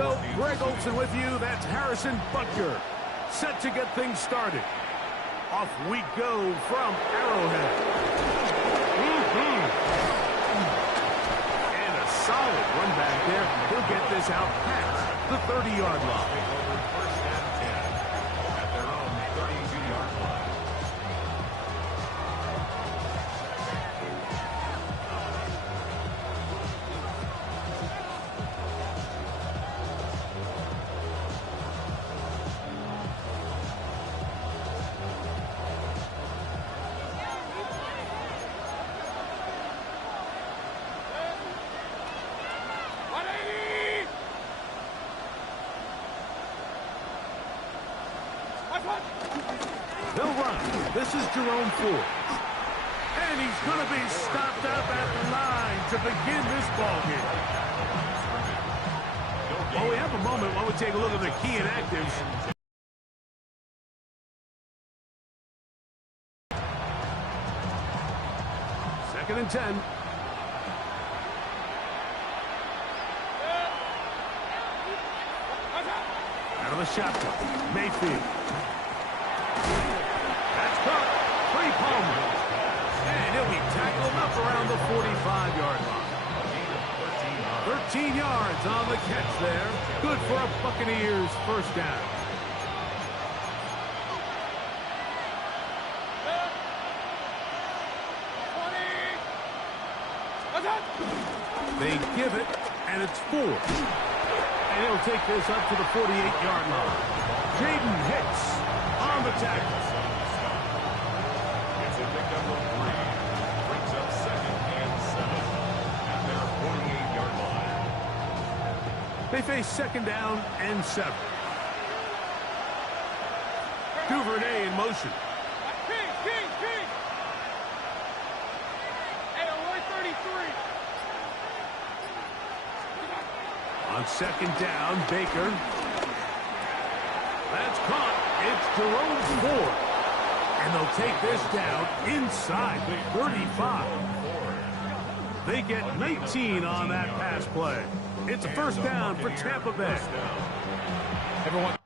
go. Greg Olson with you. That's Harrison Butker. Set to get things started. Off we go from Arrowhead. And a solid run back there. He'll get this out past the 30-yard line. They'll run. This is Jerome Ford. And he's going to be stopped up at the line to begin this ball game. Well, we have a moment while we take a look at the key inactives. Second and 10. Out of the shotgun, Mayfield. That's caught. Free Palmer. And he'll be tackled up around the 45-yard line. 13 yards on the catch there. Good for a Buccaneers first down. They give it, and it's 4. And he'll take this up to the 48-yard line. Jaden Hicks on the tackle. It's a pickup of 3. Brings up 2nd and 7 at their 48-yard line. They face 2nd down and 7. Duvernay in motion. On 2nd down, Baker. That's caught. It's Jerome Ford. And they'll take this down inside the 35. They get 19 on that pass play. It's a first down for Tampa Bay. Everyone.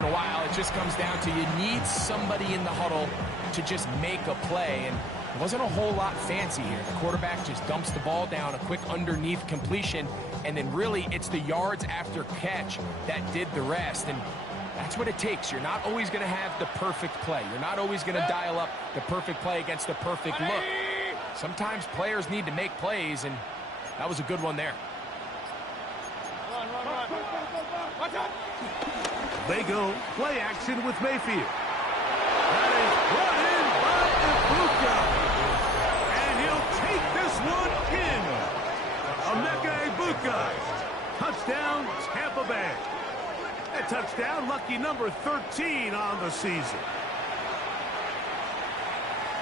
A while, it just comes down to you need somebody in the huddle to just make a play, and it wasn't a whole lot fancy here. The quarterback just dumps the ball down, a quick underneath completion, and then really it's the yards after catch that did the rest, and that's what it takes. You're not always going to have the perfect play. You're not always going to dial up the perfect play against the perfect look. Sometimes players need to make plays, and that was a good one there. They go play action with Mayfield. That is brought in by Ibuka. And he'll take this one in. Emeka Ibuka. Touchdown, Tampa Bay. A touchdown, lucky number 13 on the season.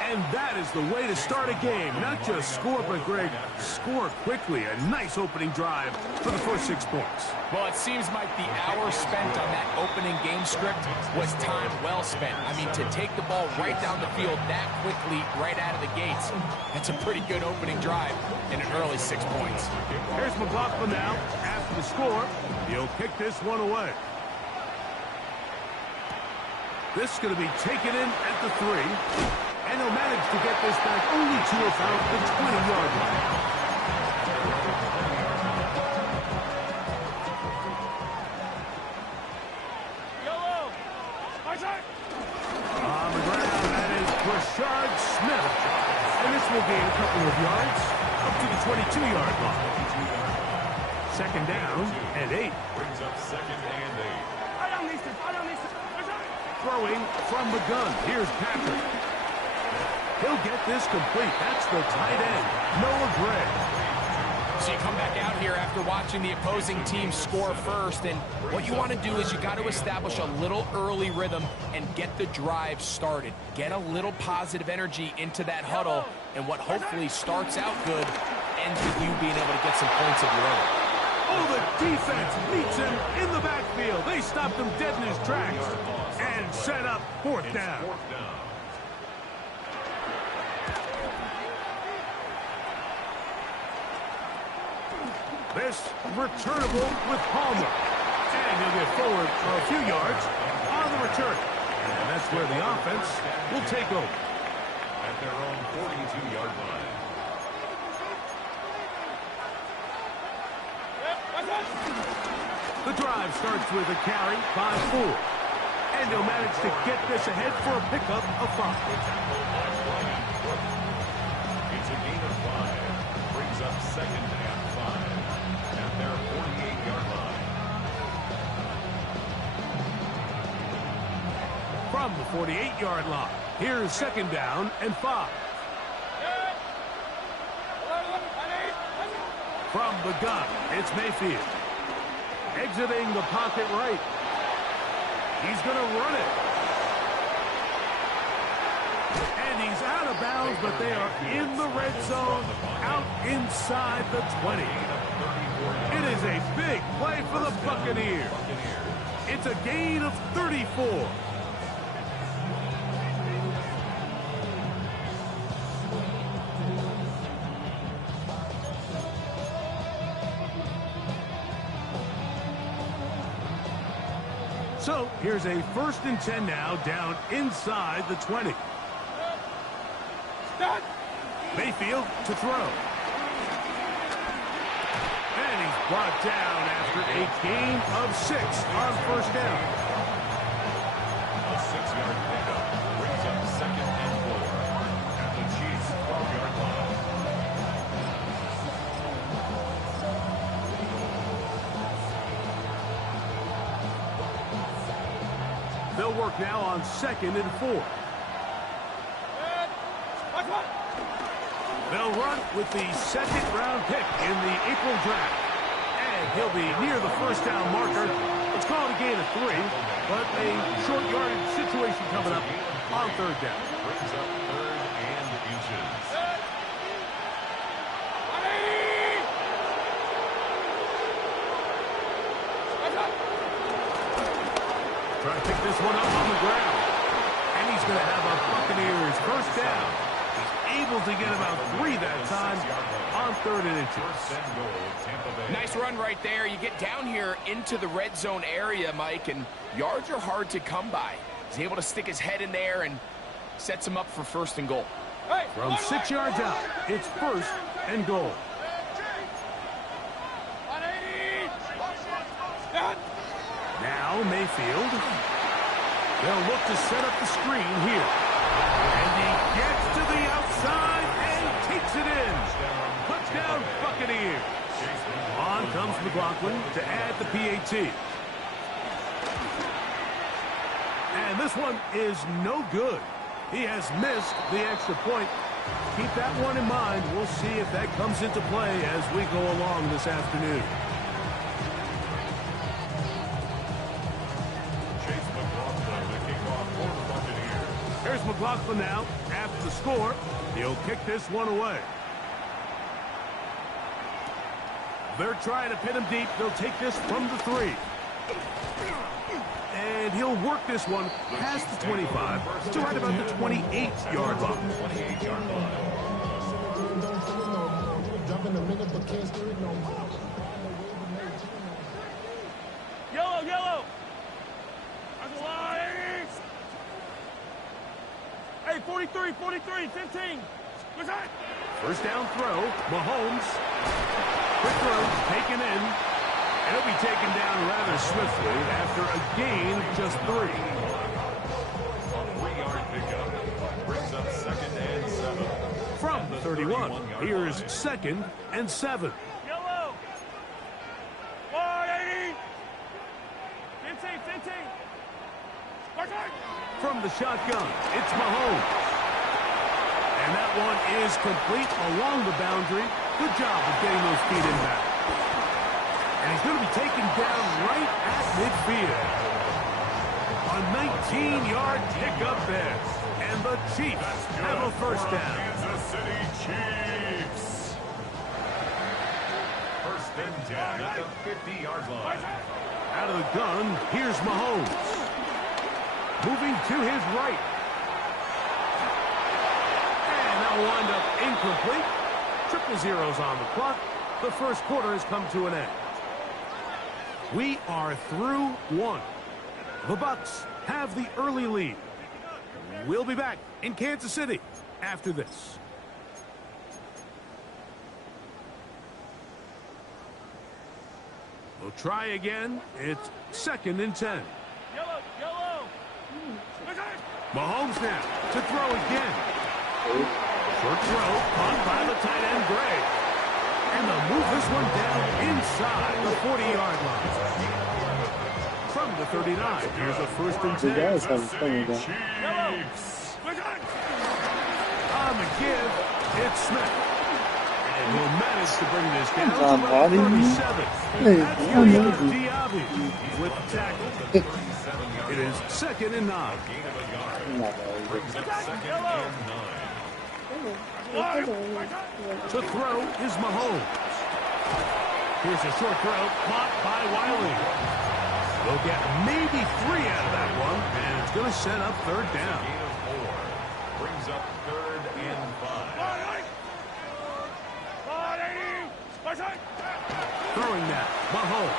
And that is the way to start a game. Not just score, but, Greg, score quickly. A nice opening drive for the first 6 points. Well, it seems like the hour spent on that opening game script was time well spent. I mean, to take the ball right down the field that quickly, right out of the gates, that's a pretty good opening drive in an early 6 points. Here's McLaughlin now. After the score, he'll kick this one away. This is going to be taken in at the 3. And he'll manage to get this back only to about the 20-yard line. On the ground, that is Rashard Smith. And this will gain a couple of yards up to the 22-yard line. 2nd down and 8. Brings up 2nd and 8. Throwing from the gun. Here's Patrick. He'll get this complete. That's the tight end, Noah Gray. So you come back out here after watching the opposing team score first, and what you want to do is you got to establish a little early rhythm and get the drive started. Get a little positive energy into that huddle, and what hopefully starts out good ends with you being able to get some points of your own. Oh, the defense meets him in the backfield. They stopped him dead in his tracks and set up fourth down. This returnable with Palmer. And he'll get forward for a few yards on the return. And that's where the offense will take over. At their own 42-yard line. The drive starts with a carry by 4. And he'll manage to get this ahead for a pickup of 5. It's a gain of 5. Brings up second and 5. At their 48-yard line. From the 48-yard line, here's second down and 5. From the gun, it's Mayfield. Exiting the pocket right. He's going to run it. And he's out of bounds, but they are in the red zone, out inside the 20. It is a big play for the Buccaneers. It's a gain of 34. So here's a 1st and 10 now, down inside the 20. Mayfield to throw. And he's brought down after a gain of 6 on 1st down. A 6-yard pickup brings up second and 4 at the Chiefs' 12-yard line. They'll work now on 2nd and 4. They'll run with the 2nd-round pick in the April draft. And he'll be near the 1st down marker. Let's call it a gain of 3, but a short yardage situation coming up on 3rd down. Brings up 3rd and inches. Trying to pick this one up on the ground. And he's going to have a Buccaneers 1st down. He's able to get about 3 that time on 3rd and inches. Nice run right there. You get down here into the red zone area, Mike, and yards are hard to come by. He's able to stick his head in there and sets him up for 1st and goal. From 6 yards out, it's 1st and goal. Now Mayfield. They'll look to set up the screen here. And he gets to the outside and takes it in. Touchdown Buccaneers. On comes McLaughlin to add the PAT. And this one is no good. He has missed the extra point. Keep that one in mind. We'll see if that comes into play as we go along this afternoon. Here's McLaughlin now. After the score, he'll kick this one away. They're trying to pin him deep. They'll take this from the 3. And he'll work this one past the 25 to right about the 28-yard line. 28-yard line. Yellow, yellow. Hey, 43, 43, 15. What's that? 1st down throw. Mahomes. Quick throw taken in. And he'll be taken down rather swiftly after a gain of just 3. A 3-yard pickup brings up 2nd and 7. From the 31, here's 2nd and 7. Yellow. 480. 15, 15. From the shotgun, it's Mahomes. And that one is complete along the boundary Good job of getting those feet in back. And he's going to be taken down right at midfield. A 19-yard pickup there. And the Chiefs have a first down. Kansas City Chiefs. First and 10 at the 50-yard line. Out of the gun, here's Mahomes. Moving to his right. And that'll wind up incomplete. Triple zeros on the clock. The first quarter has come to an end. We are through one. The Bucs have the early lead. We'll be back in Kansas City after this. We'll try again. It's 2nd and 10. Yellow. Mahomes now to throw again. Short throw caught by the tight end Gray. And they'll move this one down inside the 40-yard line. From the 39, here's a 1st and 10. On the give, it's Smith. And he'll manage to bring this down to about 37. That's Diaby with the tackle. It is 2nd and 9. To throw is Mahomes. Here's a short throw caught by Wiley. They'll get maybe 3 out of that one, and it's going to set up 3rd down. Gain of 4 brings up 3rd and 5. Throwing that, Mahomes.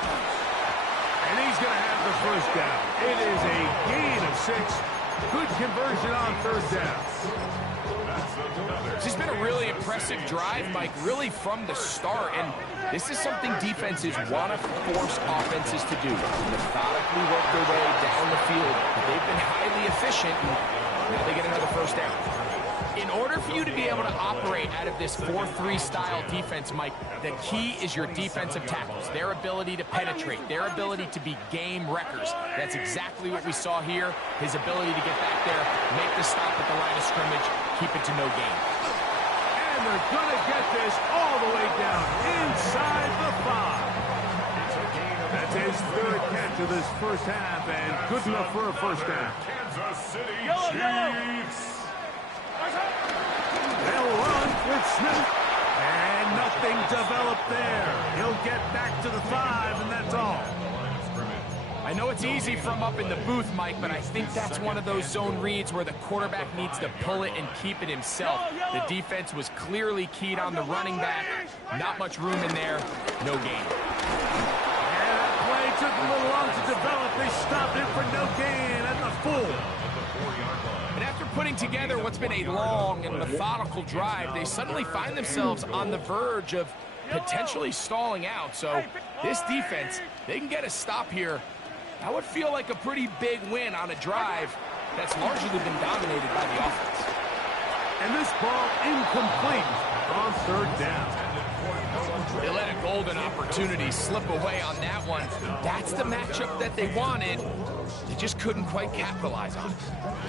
And he's going to have the first down. It is a gain of 6. Good conversion on 3rd down. This has been a really impressive drive, Mike, really from the start. And this is something defenses want to force offenses to do. Methodically work their way down the field. They've been highly efficient, and now they get another first down. In order for you to be able to operate out of this 4-3 style defense, Mike, the key is your defensive tackles, their ability to penetrate, their ability to be game wreckers. That's exactly what we saw here, his ability to get back there, make the stop at the line of scrimmage, keep it to no gain. And they're going to get this all the way down inside the 5. That's his 3rd catch of this first half, and good enough for a first down. Kansas City Chiefs. They'll run with Smith. And nothing developed there. He'll get back to the 5, and that's all. I know it's easy from up in the booth, Mike, but I think that's one of those zone reads where the quarterback needs to pull it and keep it himself. The defense was clearly keyed on the running back. Not much room in there. No gain. And that play took a little long to develop. They stopped it for no gain at the full. And after putting together what's been a long and methodical drive, they suddenly find themselves on the verge of potentially stalling out. So this defense, they can get a stop here. That would feel like a pretty big win on a drive that's largely been dominated by the offense. And this ball incomplete on 3rd down. They let a golden opportunity slip away on that one. That's the matchup that they wanted. They just couldn't quite capitalize on it.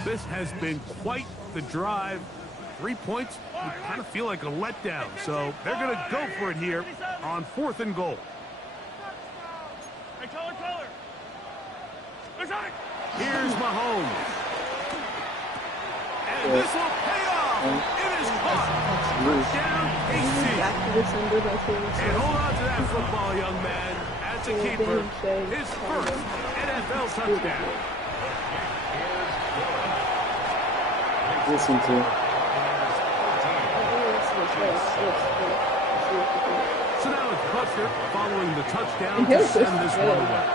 This has been quite the drive. 3 points would kind of feel like a letdown. So they're going to go for it here on 4th and goal. Hey, color. Here's Mahomes. And this will pay off. It is caught. Touchdown, KC. And hold on to that football, young man. As a keeper, his first NFL touchdown. Listen to it. So now it's Buster following the touchdown to send this one away.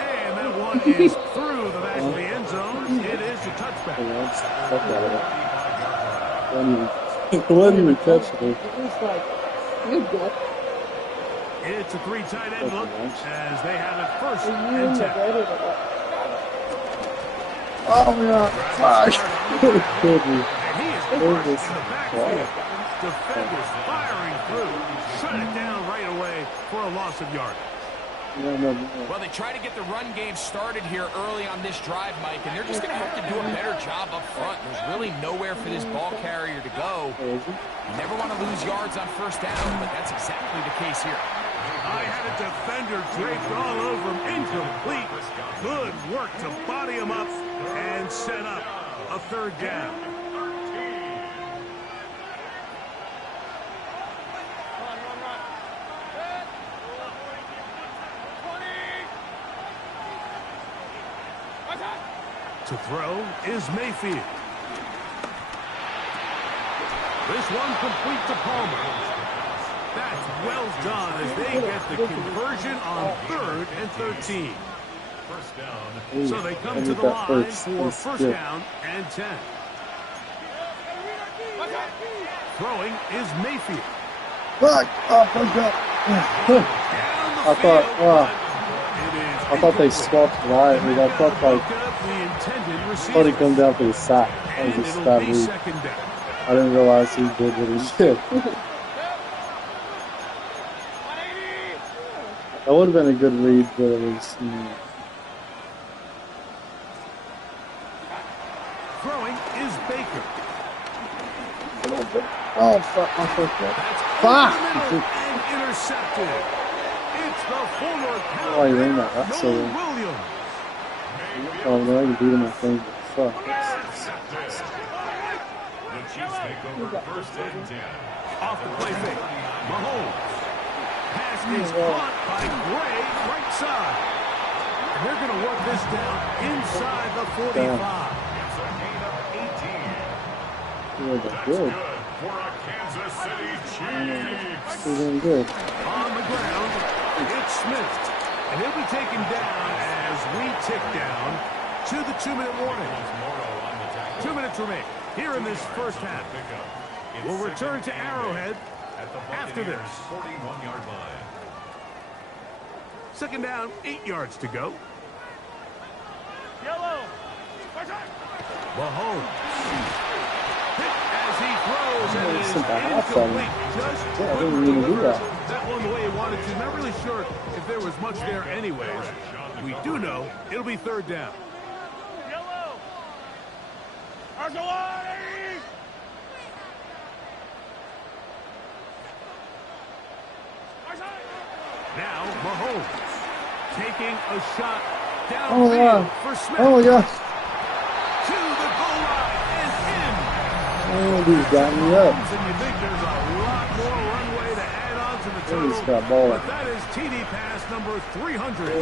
And that one is through the back of the end zone. It is a touchback. It wasn't even touching it. It's a 3 tight end look as they have it 1st and 10. Oh, yeah. Gosh. And he is crushed in the backfield. Defenders firing through. Shut it down right away for a loss of yardage. Well, they try to get the run game started here early on this drive, Mike, and they're just going to have to do a better job up front. There's really nowhere for this ball carrier to go. You never want to lose yards on first down, but that's exactly the case here. I had a defender draped all over him, incomplete. Good work to body him up and set up a third down. To throw is Mayfield. This one complete to Palmer. That's well done as they get the conversion on 3rd and 13. First down. So they come to the line for first down and 10. Throwing is Mayfield. Fuck! Oh, fuck up. I thought they swapped right. I thought he'd come down for the sack. That was just that read. I didn't realize he did what he did. That would have been a good read, but it was. Throwing is Baker. Oh, fuck. I forgot. Fuck! And intercepted. It's the former Oh, you ran that. That's so Williams. Oh, no, I can beat him, I think. Fuck. The Chiefs make over first and 10. Off the play fake. Mahomes. Pass is caught by Gray, right side. And they're going to work this down inside the 45. It's a gain of 18. Yeah, That's good. good for a Kansas City Chiefs. He's doing good. On the ground, it's Smith. And he'll be taken down as we tick down to the 2-minute warning. 2 minutes remain here in this first half. We'll return to Arrowhead after this. 41-yard line. Second down, 8 yards to go. Yellow. Mahomes. Hit as he throws and it is Sent that outside. incomplete. Just Yeah, I didn't even do that. that one the way he wanted to. Not really sure if there was much there anyways. We do know it'll be third down. Yellow. Archaway. Now Mahomes taking a shot Oh, downfield yeah. for Smith. Oh, yeah. To the goal line and in. Oh, he's got me up. And you think there's a lot more runway to add on to the Oh, he's total, got ball. but that is TD pass number 300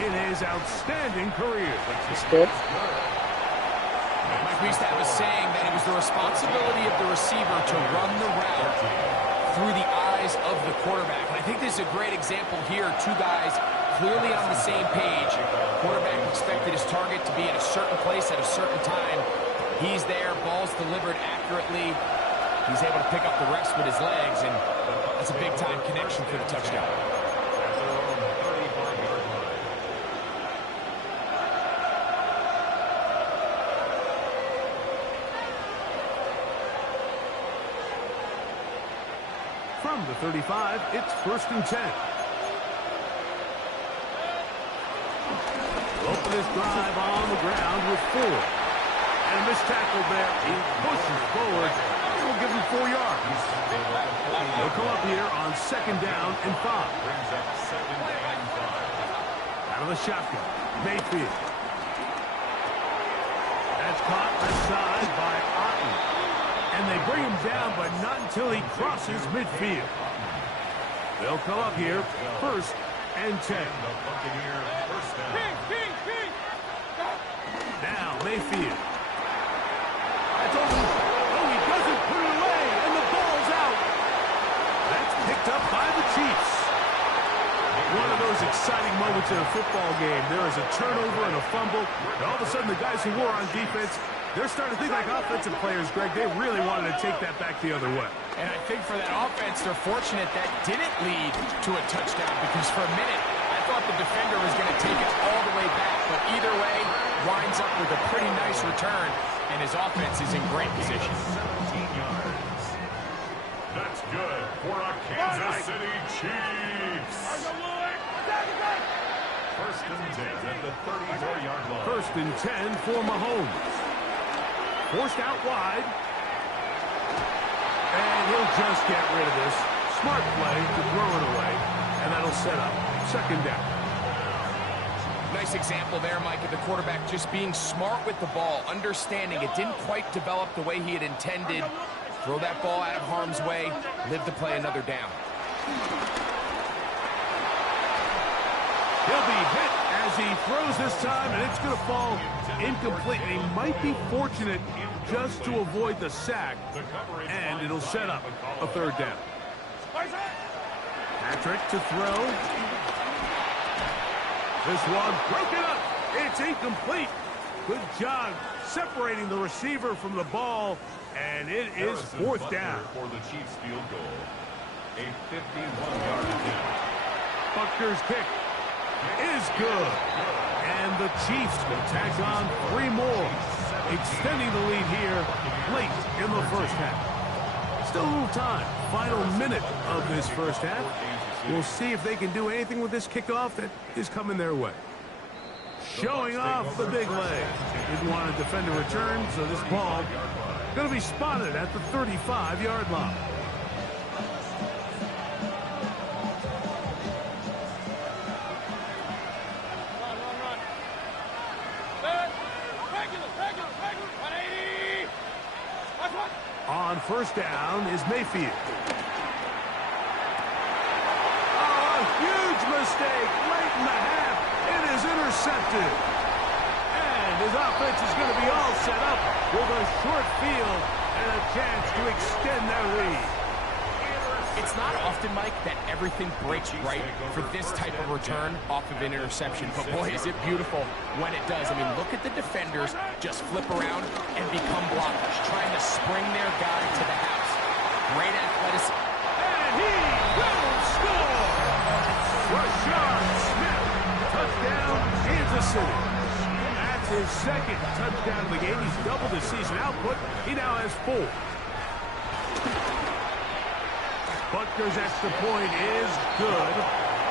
in his outstanding career. Step. Mike, we used to have a saying that it was the responsibility of the receiver to run the route through the eyes of the quarterback. And I think this is a great example here. Two guys clearly on the same page. Quarterback expected his target to be at a certain place at a certain time. He's there, ball's delivered accurately. He's able to pick up the rest with his legs, and that's a big-time connection for the touchdown. From the 35, it's 1st and 10. We'll open this drive on the ground with 4. And a missed tackle there. He pushes forward. We'll give him 4 yards. They'll come up here on 2nd down and 5. Brings up 2nd and 5. Out of the shotgun, Mayfield. That's caught left side by Otten. And they bring him down, but not until he crosses midfield. They'll come up here, 1st and 10. The Buccaneers first down. Now Mayfield. I told him, oh, he doesn't put it away, and the ball's out. That's picked up by the Chiefs. One of those exciting moments in a football game. There is a turnover and a fumble, and all of a sudden the guys who were on defense, they're starting to think like offensive players, Greg. They really wanted to take that back the other way. And I think for that offense, they're fortunate that didn't lead to a touchdown, because for a minute, I thought the defender was going to take it all the way back. But either way, winds up with a pretty nice return, and his offense is in great position. 17 yards. That's good for a Kansas City Chiefs. Archaway. First and 10 at the 34-yard line. First and 10 for Mahomes. Forced out wide. And he'll just get rid of this. Smart play to throw it away. And that'll set up second down. Nice example there, Mike, of the quarterback just being smart with the ball, understanding it didn't quite develop the way he had intended. Throw that ball out of harm's way, live to play another down. He'll be hit as he throws this time, and it's going to fall incomplete. And he might be fortunate just to avoid the sack, and it'll set up a third down. Patrick to throw. This one broken up. It's incomplete. Good job separating the receiver from the ball, and it is fourth down. For the Chiefs field goal. A 51-yard attempt. Buccaneers kick is good. And the Chiefs will tack on 3 more, extending the lead here late in the first half. Still a little time. Final minute of this first half. We'll see if they can do anything with this kickoff that is coming their way. Showing off the big leg. Didn't want to defend a return, so this ball going to be spotted at the 35-yard line. On first down is Mayfield. Huge mistake late in the half. It is intercepted. And his offense is going to be all set up with a short field and a chance to extend their lead. It's not often, Mike, that everything breaks right for this type of return off of an interception. But boy, is it beautiful when it does. I mean, look at the defenders just flip around and become blockers, trying to spring their guy to the house. Great athleticism. And he will score! Rashad Smith, touchdown, Kansas City. That's his second touchdown of the game. He's doubled his season output. He now has 4. Buccaneers' extra point is good.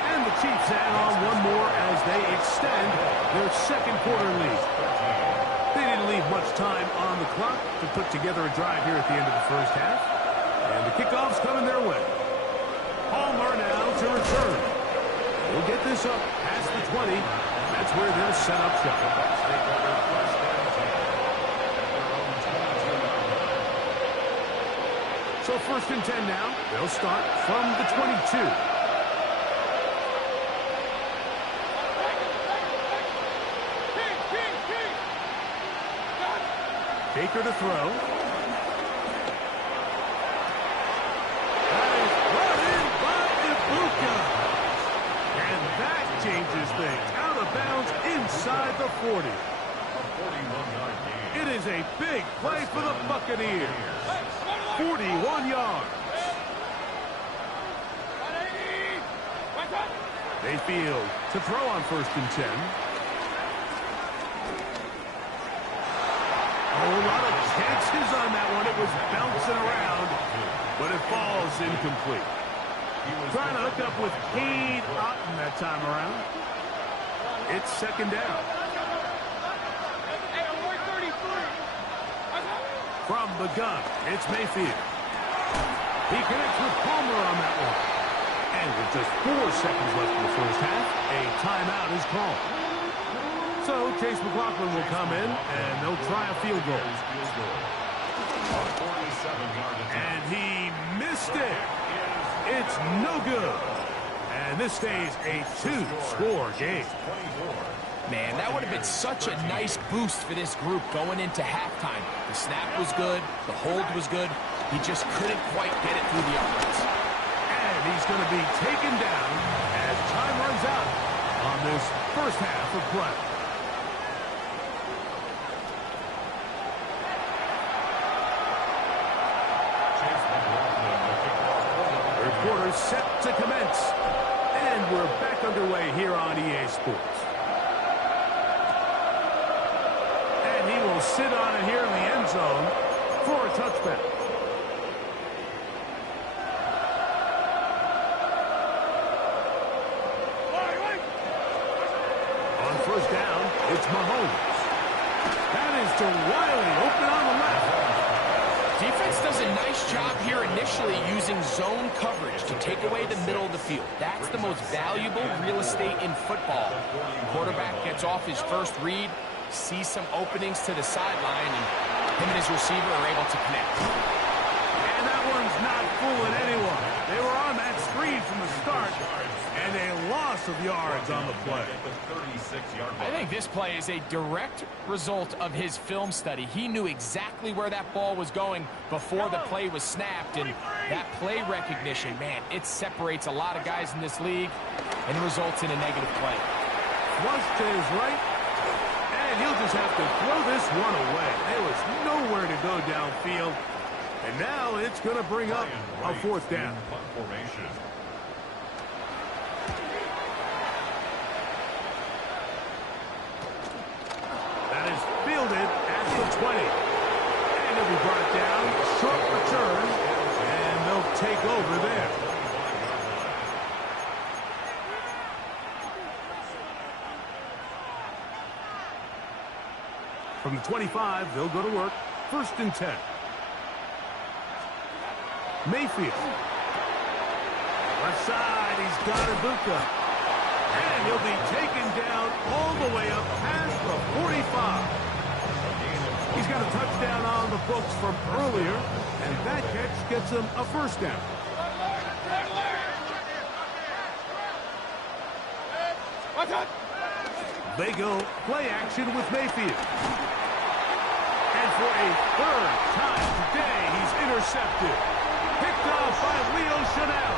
And the Chiefs add on 1 more as they extend their second quarter lead. They didn't leave much time on the clock to put together a drive here at the end of the first half. And the kickoff's coming their way. Palmer now to return. We'll get this up past the 20. That's where they'll set up shop. So first and 10 now. They'll start from the 22. Baker to throw. That is brought in by Ibuka. And that changes things. Out of bounds inside the 40. It is a big play for the Buccaneers. 41 yards. Mayfield to throw on first and 10. A lot of chances on that one. It was bouncing around, but it falls incomplete. Trying to hook up with Cade Otton that time around. It's second down. From the gun, it's Mayfield. He connects with Palmer on that one. And with just 4 seconds left in the first half, a timeout is called. So Chase McLaughlin will come in, and they'll try a field goal. And he missed it. It's no good. And this stays a 2-score game. Man, that would have been such a nice boost for this group going into halftime. The snap was good. The hold was good. He just couldn't quite get it through the uprights. And he's going to be taken down as time runs out on this first half of play. Third quarter set to commence. And we're back underway here on EA Sports. And he will sit on it here in the end zone for a touchback. first down, it's Mahomes. That is to Wiley, open on the left. Defense does a nice job here initially using zone coverage to take away the middle of the field. That's the most valuable real estate in football. Quarterback gets off his first read, sees some openings to the sideline, and him and his receiver are able to connect. And that one's not fooling anyone. They were on that screen from the start, and a loss of yards on the play. I think this play is a direct result of his film study. He knew exactly where that ball was going before the play was snapped, and that play recognition, man, it separates a lot of guys in this league and results in a negative play. Flush to his right, and he'll just have to throw this one away. There was nowhere to go downfield, and now it's going to bring up a fourth down. That is fielded at the 20. And he'll be brought down. Short return. And they'll take over there. From the 25, they'll go to work. 1st and 10. Mayfield. Left side, he's got Ibuka. And he'll be taken down all the way up past the 45. He's got a touchdown on the books from earlier, and that catch gets him a first down. They go play action with Mayfield. And for a 3rd time today, he's intercepted. Picked off by Leo Chanel.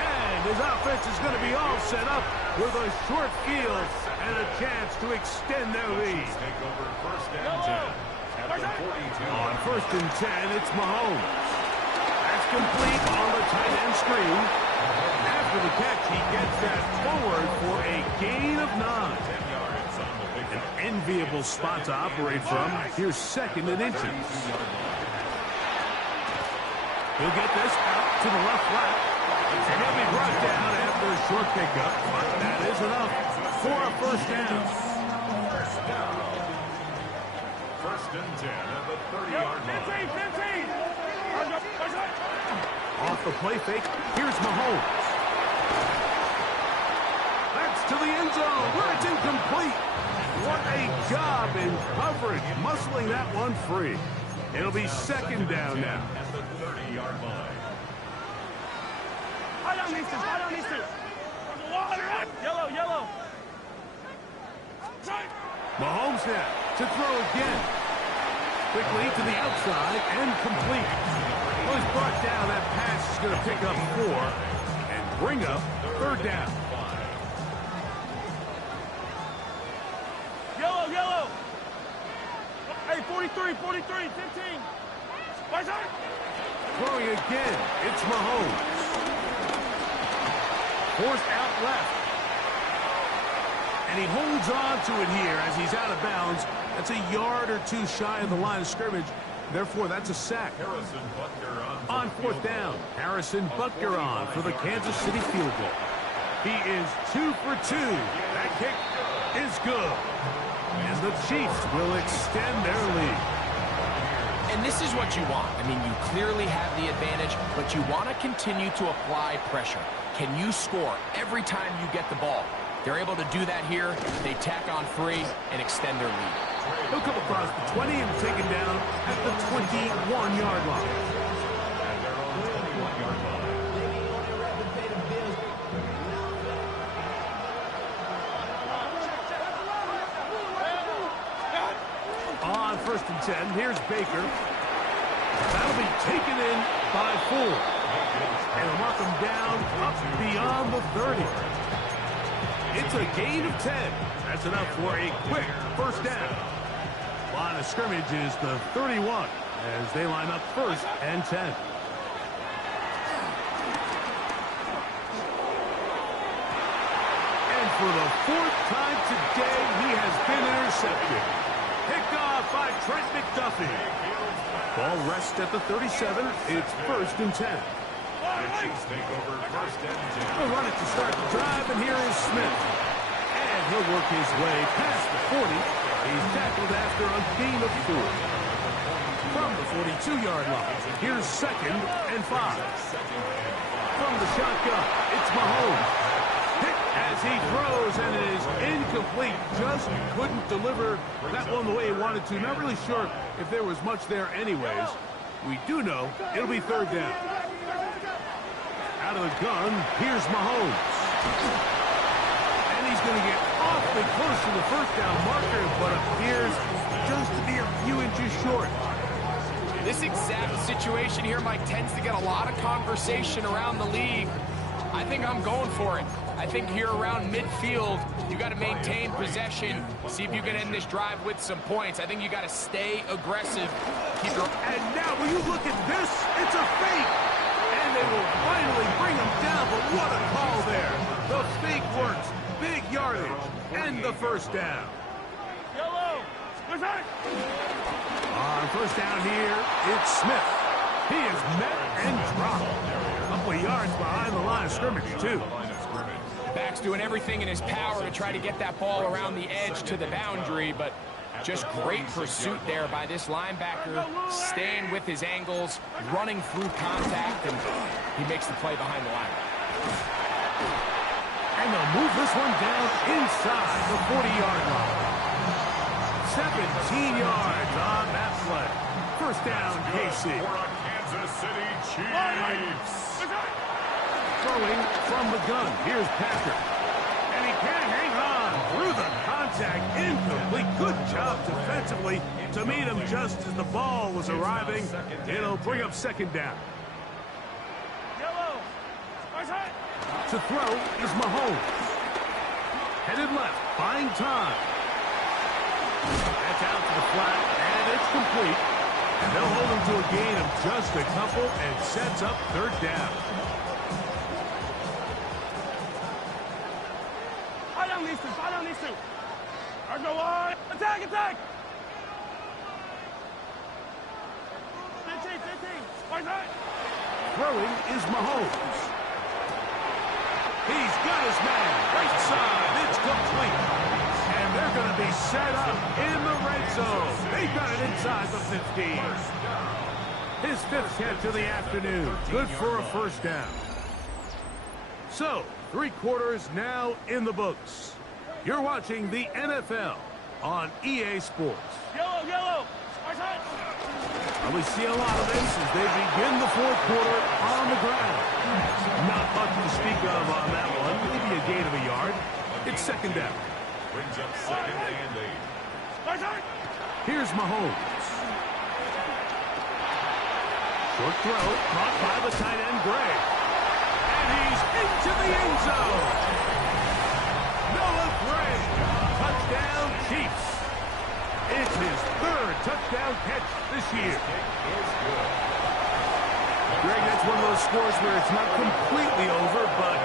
And his offense is going to be all set up with a short field and a chance to extend their lead. On 1st and 10, it's Mahomes. That's complete on the tight end screen. After the catch, he gets that forward for a gain of 9. An enviable spot to operate from. Here's 2nd and inches. He'll get this out to the left flat. And he'll be brought down after a short pickup. But that is enough for a first down. 1st and 10 at the 30-yard line. 15. Off the play fake, here's Mahomes. That's to the end zone where it's incomplete. What a job in coverage, muscling that one free. It'll be 2nd down now. At the 30-yard line. Yellow. Mahomes now to throw again. Quickly to the outside and complete. Well, he's brought down. That pass is going to pick up 4 and bring up 3rd down. Yellow. Hey, 43, 15. Throwing again. It's Mahomes. Forced out left. And he holds on to it here as he's out of bounds. That's a yard or 2 shy of the line of scrimmage. Therefore, that's a sack. On 4th down, Harrison Butker on for the Kansas City field goal. He is 2 for 2. That kick is good. And the Chiefs will extend their lead. And this is what you want. I mean, you clearly have the advantage, but you want to continue to apply pressure. Can you score every time you get the ball? They're able to do that here. They tack on 3 and extend their lead. He'll come across the 20 and taken down at the 21-yard line. And they're on the 21-yard line. On 1st and 10, here's Baker. That'll be taken in by 4. And they'll mark him down up beyond the 30. It's a gain of 10. That's enough for a quick first down. Line of scrimmage is the 31 as they line up 1st and 10. And for the 4th time today, he has been intercepted. Picked off by Trent McDuffie. Ball rests at the 37. It's 1st and 10. The Chiefs take over 1st and 10. They'll run it to start the drive, and here is Smith. And he'll work his way past the 40. He's tackled after a gain of 4. From the 42-yard line, here's 2nd and 5. From the shotgun, it's Mahomes. Hit as he throws, and it is incomplete. Just couldn't deliver that one the way he wanted to. Not really sure if there was much there anyways. We do know it'll be 3rd down. Out of the gun, here's Mahomes. And he's going to get awfully close to the 1st down marker, but appears just to be a few inches short. This exact situation here, Mike, tends to get a lot of conversation around the league. I think I'm going for it. I think here around midfield, you got to maintain possession, see if you can end this drive with some points. I think you got to stay aggressive. And now, will you look at this? It's a fake. And they will finally bring him down, but what a call there. The fake works. Big yardage. And the 1st down. Yellow. On 1st down here, it's Smith. He is met and dropped. A couple of yards behind the line of scrimmage, too. Back's doing everything in his power to try to get that ball around the edge to the boundary, but just great pursuit there by this linebacker, staying with his angles, running through contact, and he makes the play behind the line. And they'll move this one down inside the 40-yard line. 17 yards on that play. 1st down, KC. Kansas City Chiefs. Throwing from the gun. Here's Patrick. And he can't hang on through the contact. Incomplete. Good job defensively to meet him just as the ball was arriving. It'll bring up 2nd down. Yellow. To throw is Mahomes. Headed left, buying time. That's out to the flat, and it's complete. And they'll hold him to a gain of just a couple and sets up 3rd down. Fight on these two. I go on. Attack. 15. Throwing is Mahomes. He's got his man. Right side. It's complete. And they're going to be set up in the red zone. They got it inside the 15. His 5th catch of the afternoon. Good for a 1st down. So, 3 quarters now in the books. You're watching the NFL on EA Sports. Yellow. And we see a lot of this as they begin the 4th quarter on the ground. Not much to speak of on that one. Maybe a gain of a yard. It's 2nd down. Brings up 2nd and 8. Here's Mahomes. Short throw, caught by the tight end, Gray. And he's into the end zone. Noah Gray, touchdown Chiefs. It's his 3rd touchdown catch this year. Greg, that's one of those scores where it's not completely over, but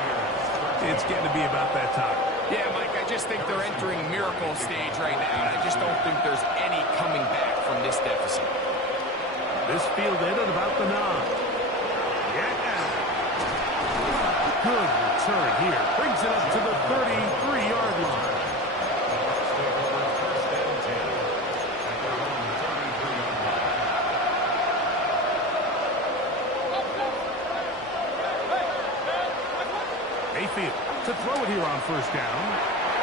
it's getting to be about that time. Yeah, Mike, I just think they're entering miracle stage right now. I just don't think there's any coming back from this deficit. This field ended about the 9. Yeah. Good return here. Brings it up to the 33-yard line. Mayfield to throw it here on 1st down.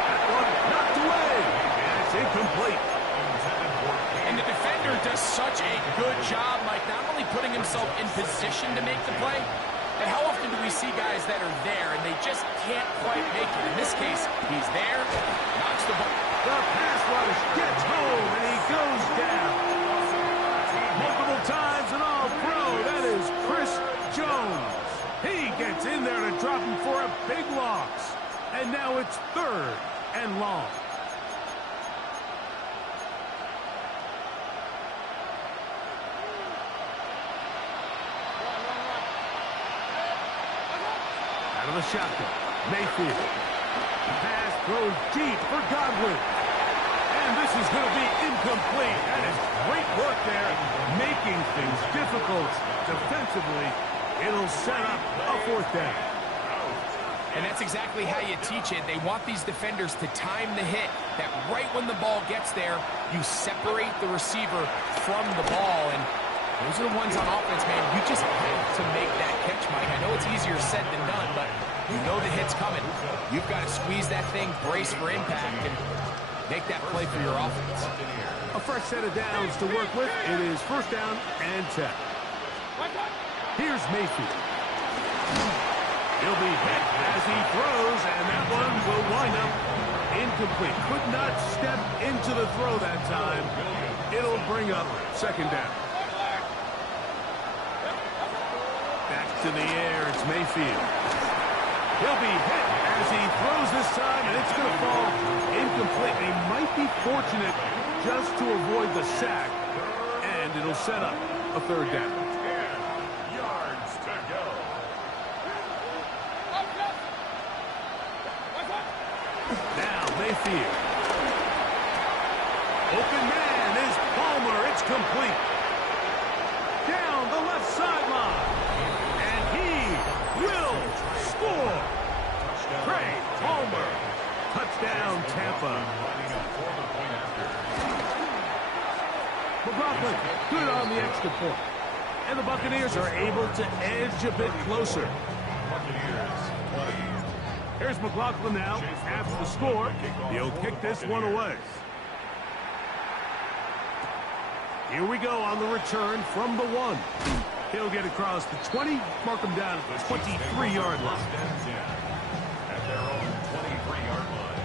That one knocked away. And it's incomplete. And the defender does such a good job, Mike, not only putting himself in position to make the play, but how often do we see guys that are there and they just can't quite make it? In this case, he's there, knocks the ball. The pass rush gets home, and he goes down. Multiple times and all pro. That is Chris Jones. He gets in there to drop him for a big loss. And now it's 3rd and long. Out of the shotgun, Mayfield. Pass throws deep for Godwin. And this is going to be incomplete. That is great work there, making things difficult defensively. It'll set up a 4th down. And that's exactly how you teach it. They want these defenders to time the hit, that right when the ball gets there, you separate the receiver from the ball. And those are the ones on offense, man. You just have to make that catch, Mike. I know it's easier said than done, but you know the hit's coming. You've got to squeeze that thing, brace for impact, and make that play for your offense. A fresh set of downs to work with. It is first down and 10. Here's Mayfield. He'll be hit as he throws, and that one will wind up incomplete. Could not step into the throw that time. It'll bring up second down. Back to the air, it's Mayfield. He'll be hit as he throws this time, and it's going to fall incomplete. He might be fortunate just to avoid the sack, and it'll set up a third down. 10 yards to go. Now Mayfield. Open man is Palmer. It's complete. Down the left sideline. And he will score. Trey Palmer. Touchdown, Tampa. McLaughlin, good on the extra point. And the Buccaneers are able to edge a bit closer. Here's McLaughlin now. After the score, he'll kick this one away. Here we go on the return from the 1. He'll get across the 20, mark him down at the 23-yard line. At their own 23-yard line.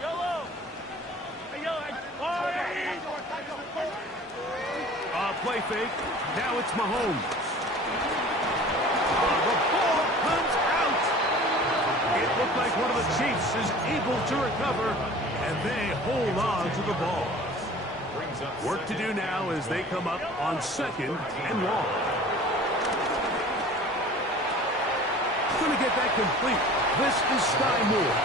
Yellow! Hey, yellow! Play fake. Now it's Mahomes. The ball comes out. It looked like one of the Chiefs is able to recover, and they hold on to the ball. Work to do now as they come up on second and long. Going to get that complete. This is Sky Moore.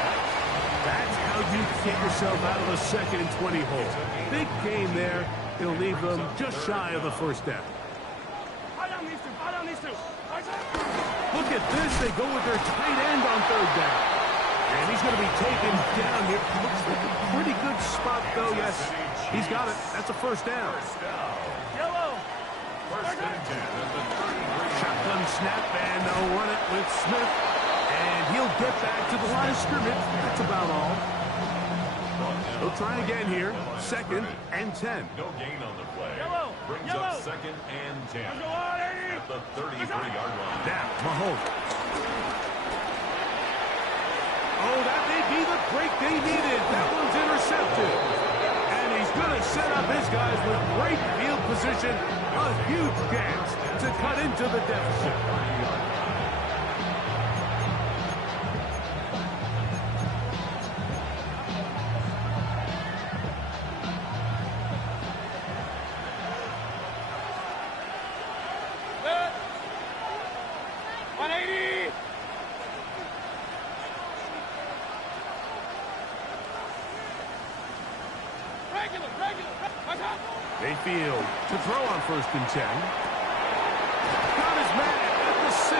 That's how you get yourself out of a second and 20 hole. Big gain there. It'll leave them just shy of the first down. Look at this. They go with their tight end on third down. And he's going to be taken down here. Looks like a pretty good spot, though. Yes, he's got it. That's a first down. Yellow! First and 10 at the 33. Shotgun snap, and they'll run it with Smith. And he'll get back to the line of scrimmage. That's about all. He'll try again here. Second and 10. No gain on the play. Yellow! Brings Yellow! up second and 10 Go on, at the 33-yard line. Now, Mahomes. Oh, that may be the break they needed. That one's intercepted. And he's going to set up his guys with great field position. A huge chance to cut into the deficit. Mayfield to throw on first and 10. Got his man at the 6.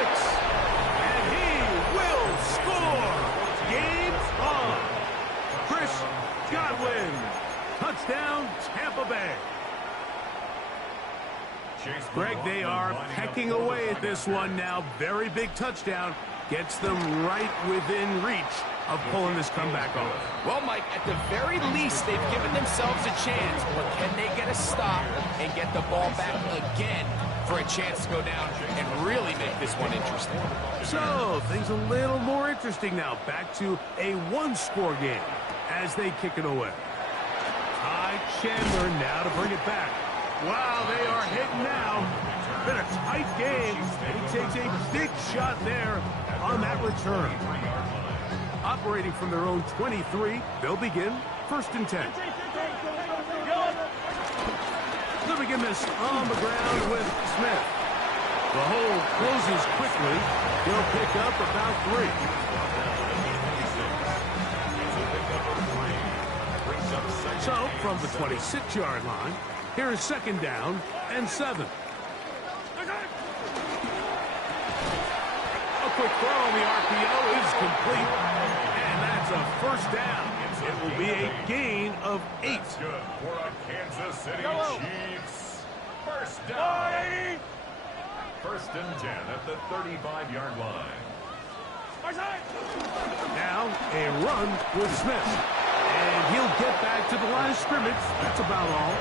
And he will score. Game on. Chris Godwin. Touchdown, Tampa Bay. Greg, they are pecking away at this one now. Very big touchdown. Gets them right within reach of pulling this comeback off. Well, Mike, at the very least, they've given themselves a chance, but can they get a stop and get the ball back again for a chance to go down and really make this one interesting? So, things a little more interesting now. Back to a one-score game as they kick it away. Ty Chandler now to bring it back. Wow, they are hitting now. Been a tight game. He takes a big shot there on that return. Operating from their own 23, they'll begin first and 10. They'll begin this on the ground with Smith. The hole closes quickly. He'll pick up about 3. So, from the 26-yard line, here is second down and 7. quick throw on the RPO is complete. And that's a first down. It will be a gain of 8. That's good for a Kansas City Chiefs. First down. First and 10 at the 35-yard line. Now a run with Smith. And he'll get back to the line of scrimmage. That's about all.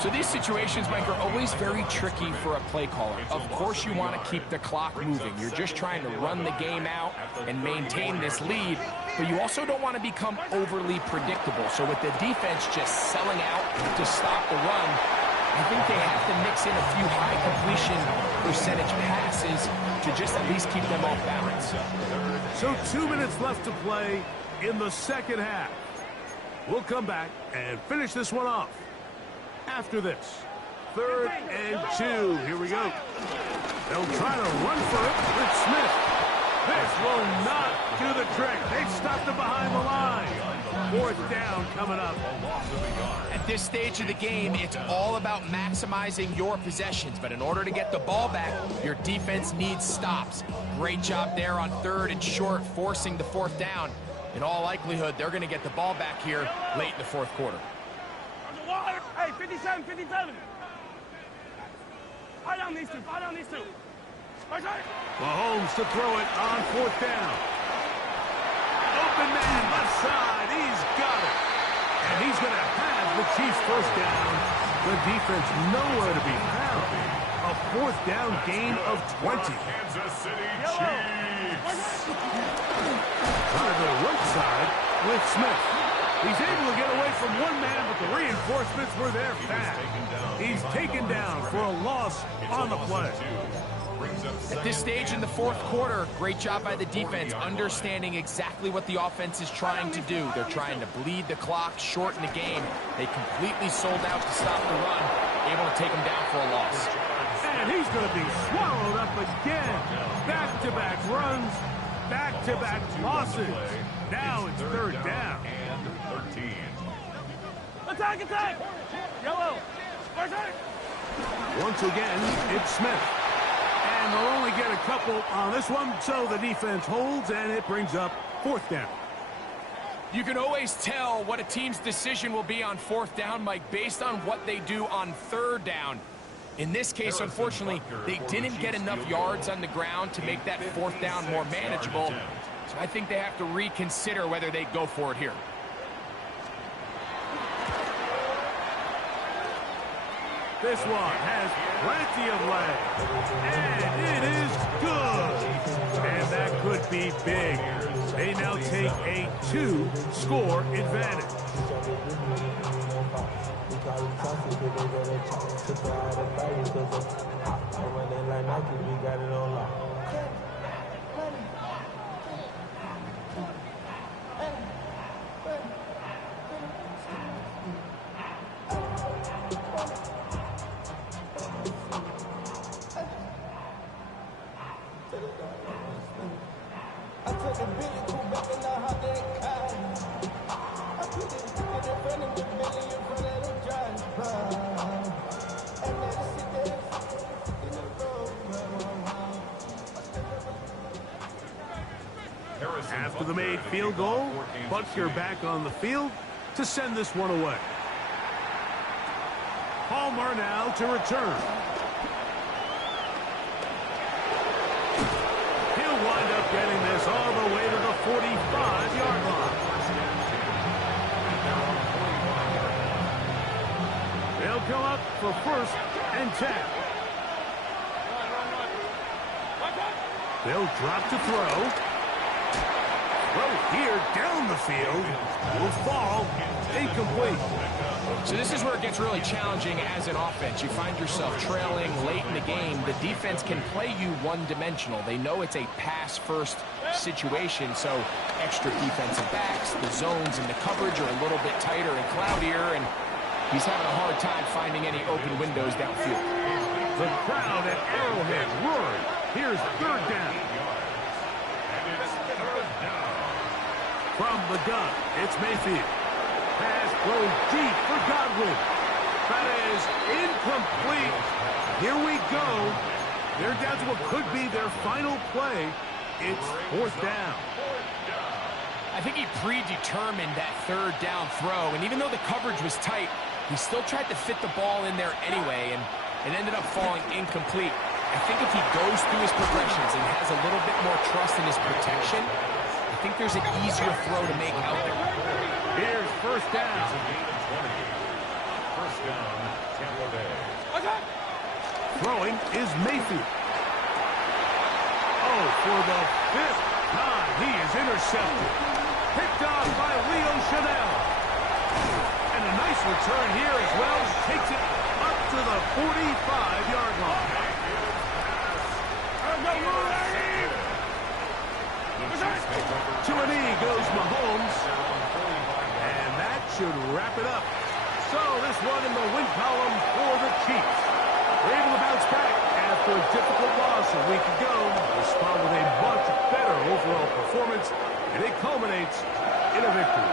So these situations, Mike, are always very tricky for a play caller. Of course you want to keep the clock moving. You're just trying to run the game out and maintain this lead, but you also don't want to become overly predictable. So with the defense just selling out to stop the run, I think they have to mix in a few high completion percentage passes to just at least keep them off balance. So 2 minutes left to play in the second half. We'll come back and finish this one off after this. 3rd and 2. Here we go. They'll try to run for it with Smith. This will not do the trick. They've stopped him behind the line. 4th down coming up. At this stage of the game, it's all about maximizing your possessions. But in order to get the ball back, your defense needs stops. Great job there on 3rd and short, forcing the 4th down. In all likelihood, they're going to get the ball back here late in the 4th quarter. Hey, 57, 57. Fight on these two, fight on these two. Mahomes to throw it on 4th down. Open man, left side, he's got it. And he's going to have the Chiefs first down. The defense nowhere to be found. A 4th down gain of 20. Kansas City Chiefs. Out of the right side with Smith. He's able to get away from one man, but the reinforcements were there fast. He's taken down for a loss on the play. At this stage in the 4th quarter, great job by the defense, understanding exactly what the offense is trying to do. They're trying to bleed the clock, shorten the game. They completely sold out to stop the run, able to take them down for a loss. And he's going to be swallowed up again. Back-to-back runs, back-to-back losses. Now it's 3rd down. And 13. Attack, attack. Yellow. Once again, it's Smith. And they'll only get a couple on this one, so the defense holds, and it brings up 4th down. You can always tell what a team's decision will be on 4th down, Mike, based on what they do on 3rd down. In this case, unfortunately, they didn't get enough yards on the ground to make that 4th down more manageable. So I think they have to reconsider whether they go for it here. This one has plenty of legs, and it is good. And that could be big. They now take a 2-score advantage. After the made field goal, Butker back on the field to send this one away. Palmer now to return. He'll wind up getting this all the way to the 45-yard line. They'll come up for 1st and 10. They'll drop to throw. Throw here down the field. Will fall. Incomplete. So this is where it gets really challenging as an offense. You find yourself trailing late in the game. The defense can play you one-dimensional. They know it's a pass-first situation, so extra defensive backs, the zones and the coverage are a little bit tighter and cloudier, and he's having a hard time finding any open windows downfield. The crowd at Arrowhead roaring. Here's 3rd down. From the gun, it's Mayfield. Pass thrown deep for Godwin. That is incomplete. Here we go. They're down to what could be their final play. It's fourth down. I think he predetermined that third down throw, and even though the coverage was tight, he still tried to fit the ball in there anyway, and it ended up falling incomplete. I think if he goes through his progressions and has a little bit more trust in his protection, I think there's an easier throw to make out there. Here's first down. First down, Tampa Bay. Throwing is Mayfield. Oh, for the fifth time, he is intercepted. Picked off by Leo Chanel. And a nice return here as well. Takes it up to the 45-yard line. To a knee goes Mahomes. And that should wrap it up. So this one in the win column for the Chiefs. They're able to bounce back after a difficult loss a week ago. Respond with a much better overall performance, and it culminates in a victory.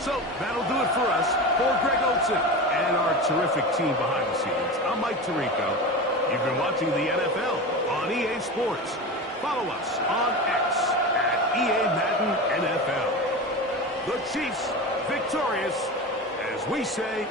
So that'll do it for us. For Greg Olson and our terrific team behind the scenes, I'm Mike Tirico. You've been watching the NFL on EA Sports. Follow us on X at EA Madden NFL. The Chiefs victorious, as we say,